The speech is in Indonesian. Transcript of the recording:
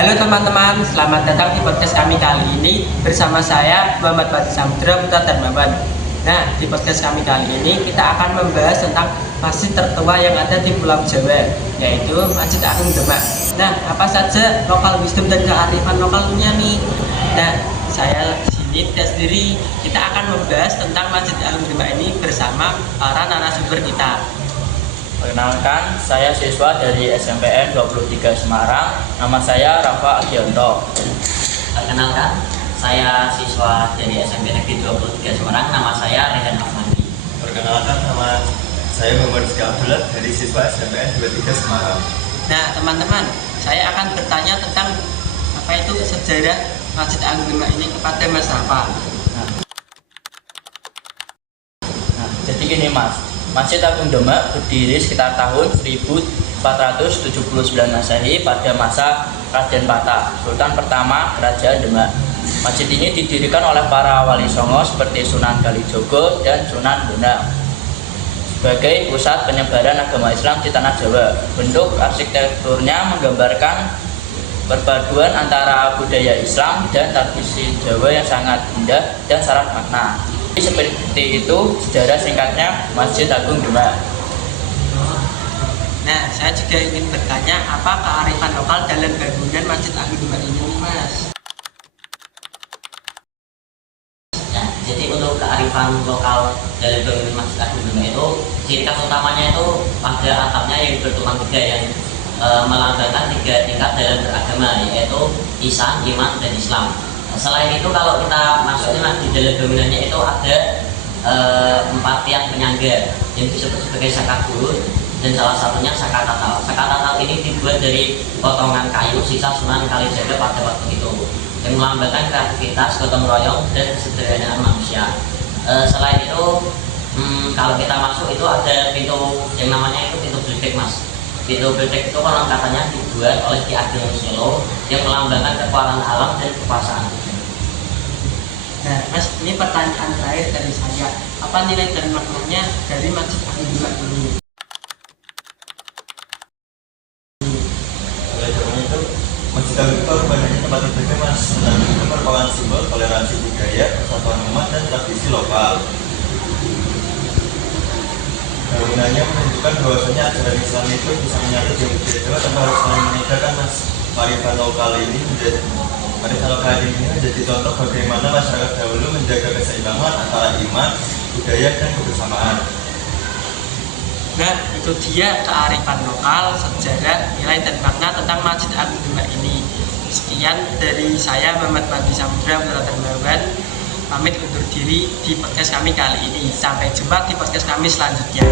Halo teman-teman, selamat datang di podcast kami kali ini bersama saya Muhammad Fatih Samudra Putra Darmawan. Nah, di podcast kami kali ini kita akan membahas tentang masjid tertua yang ada di Pulau Jawa, yaitu Masjid Agung Demak. Nah, apa saja lokal wisdom dan kearifan lokalnya nih? Nah, saya di sini tidak sendiri, kita akan membahas tentang Masjid Agung Demak ini bersama para narasumber kita. Perkenalkan, saya siswa dari SMPN 23 Semarang. Nama saya Rafa Agionto. Perkenalkan, saya siswa dari SMP Negeri 23 Semarang. Nama saya Rehan Afandi. Perkenalkan, nama saya Muhammad Rizky Abdullah dari siswa SMPN 23 Semarang. Nah, teman-teman, saya akan bertanya tentang apa itu sejarah Masjid Agung Demak ini kepada Mas Rafa. Jadi gini Mas, Masjid Agung Demak berdiri sekitar tahun 1479 Masehi pada masa Raden Patah, Sultan pertama Kerajaan Demak. Masjid ini didirikan oleh para wali songo seperti Sunan Kalijogo dan Sunan Bonang sebagai pusat penyebaran agama Islam di tanah Jawa. Bentuk arsitekturnya menggambarkan perpaduan antara budaya Islam dan tradisi Jawa yang sangat indah dan syarat makna. Seperti itu sejarah singkatnya Masjid Agung Demak. Nah, saya juga ingin bertanya apa kearifan lokal dalam bangunan Masjid Agung Demak ini, Mas? Nah, jadi untuk kearifan lokal dari bangunan Masjid Agung Demak itu, ciri khas utamanya itu pada atapnya yang bertumpang tiga yang melambangkan tiga tingkat dalam beragama, yaitu Ihsan, Iman, dan Islam. Selain itu, kalau kita masuk di dalam bangunannya itu ada 4 tiang penyangga yang disebut sebagai saka gurun dan salah satunya saka tatal. Saka tatal ini dibuat dari potongan kayu sisa Sunan Kalijaga pada waktu itu yang melambangkan kreativitas, gotong royong, dan kesederhanaan manusia. Selain itu, kalau kita masuk itu ada pintu yang namanya itu pintu beledek, Mas. Pintu beledek itu konon katanya dibuat oleh Ki Ageng Solo yang melambangkan kekuatan alam dan kekuasaan. Nah, Mas, ini pertanyaan terakhir dari saya. Apa nilai dan maknanya dari Masjid Agung Demak ini? Oleh karena itu, Masjid Agung itu bukan hanya tempat ibadah, Mas, tetapi juga merupakan simbol toleransi budaya, persatuan umat, dan tradisi lokal. Bangunannya menunjukkan bahwasanya ajaran Islam itu bisa menyatu di budaya Jawa tanpa harus saling menyediakan, Mas. Kearifan lokal ini menjadi contoh bagaimana masyarakat dahulu menjaga keseimbangan antara iman, budaya, dan kebersamaan. Nah, itu dia kearifan lokal, sejarah, nilai dan makna tentang Masjid Agung Demak ini. Sekian dari saya Muhammad Fatih Samudra Putra Darmawan, pamit undur diri di podcast kami kali ini. Sampai jumpa di podcast kami selanjutnya.